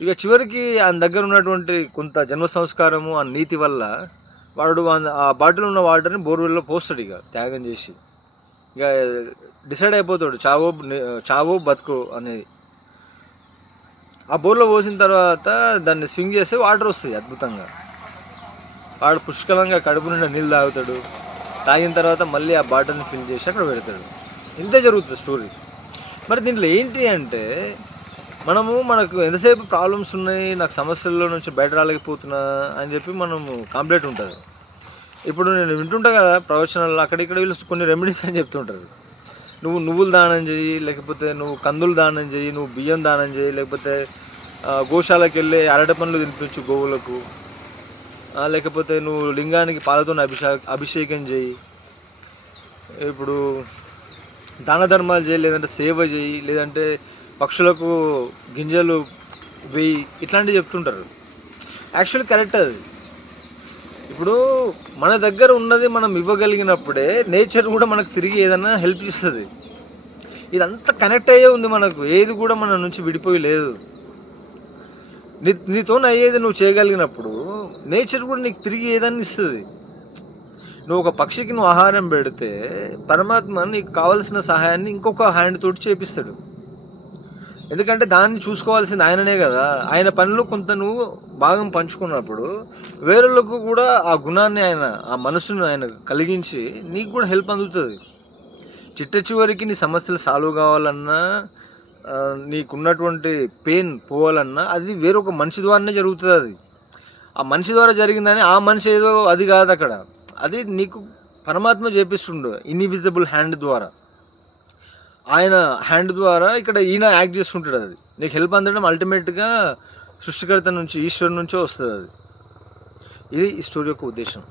ఇక చివరికి ఆయన దగ్గర ఉన్నటువంటి కొంత జన్మ సంస్కారము, ఆ నీతి వల్ల వాడు ఆ బాటిల్ ఉన్న వాటర్‌ని బోర్‌వెల్‌లో పోస్తాడు ఇక త్యాగం చేసి. ఇక డిసైడ్ అయిపోతాడు చావో బతుకో అనేది. ఆ బోర్‌లో పోసిన తర్వాత దాన్ని స్వింగ్ చేస్తే వాటర్ వస్తాయి అద్భుతంగా. వాడు పుష్కలంగా కడుపు నిండా నీళ్ళు తాగుతాడు. తాగిన తర్వాత మళ్ళీ ఆ బాటిల్‌ని ఫిల్ చేసి అక్కడ పెడతాడు. ఇంతే జరుగుతుంది స్టోరీ. మరి దీంట్లో ఏంటి అంటే, మనకు ఎంతసేపు ప్రాబ్లమ్స్ ఉన్నాయి, నాకు సమస్యల్లో నుంచి బయట రాలేకపోతున్నా అని చెప్పి మనము కంప్లైంట్ ఉంటది. ఇప్పుడు నేను వింటుంటా కదా ప్రవచనాల్లో అక్కడిక్కడ వీళ్ళు కొన్ని రెమెడీస్ అని చెప్తుంటారు. నువ్వులు దానం చెయ్యి, లేకపోతే నువ్వు కందులు దానం చెయ్యి, నువ్వు బియ్యం దానం చెయ్యి, లేకపోతే గోశాలకెళ్ళి అరటి పండ్లు తినిపించు గోవులకు, లేకపోతే నువ్వు లింగానికి పాలతోని అభిషేకం చెయ్యి, ఇప్పుడు దాన ధర్మాలు చేయి, లేదంటే సేవ చేయి, లేదంటే పక్షులకు గింజలు వేయి, ఇట్లాంటివి చెప్తుంటారు. యాక్చువల్లీ కరెక్ట్ అది. ఇప్పుడు మన దగ్గర ఉన్నది మనం ఇవ్వగలిగినప్పుడే నేచర్ కూడా మనకు తిరిగి ఏదైనా హెల్ప్ చేస్తుంది. ఇదంతా కనెక్ట్ అయ్యే ఉంది మనకు, ఏది కూడా మన నుంచి విడిపోయి లేదు. నీతో అయ్యేది నువ్వు చేయగలిగినప్పుడు నేచర్ కూడా నీకు తిరిగి ఏదన్నా ఇస్తుంది. నువ్వు ఒక పక్షికి నువ్వు ఆహారం పెడితే పరమాత్మ నీకు కావాల్సిన సహాయాన్ని ఇంకొక హ్యాండ్ తోటి చేపిస్తాడు. ఎందుకంటే దాన్ని చూసుకోవాల్సింది ఆయననే కదా. ఆయన పనిలో కొంత నువ్వు భాగం పంచుకున్నప్పుడు వేరొళ్ళకు కూడా ఆ గుణాన్ని ఆయన, ఆ మనసును ఆయన కలిగించి నీకు కూడా హెల్ప్ అందుతుంది. చిట్ట చివరికి నీ సమస్యలు సాల్వ్ కావాలన్నా, నీకున్నటువంటి పెయిన్ పోవాలన్నా అది వేరొక మనిషి ద్వారానే జరుగుతుంది. అది ఆ మనిషి ద్వారా జరిగిందని ఆ మనిషి ఏదో అది కాదు అక్కడ, అది నీకు పరమాత్మ చేపిస్తుండు ఇన్విజిబుల్ హ్యాండ్ ద్వారా. ఆయన హ్యాండ్ ద్వారా ఇక్కడ ఈయన యాక్ట్ చేసుకుంటాడు. అది నీకు హెల్ప్ అందడం అల్టిమేట్గా సృష్టికర్త నుంచి, ఈశ్వరు నుంచో వస్తుంది. అది ఇది ఈ స్టోరీ యొక్క ఉద్దేశం.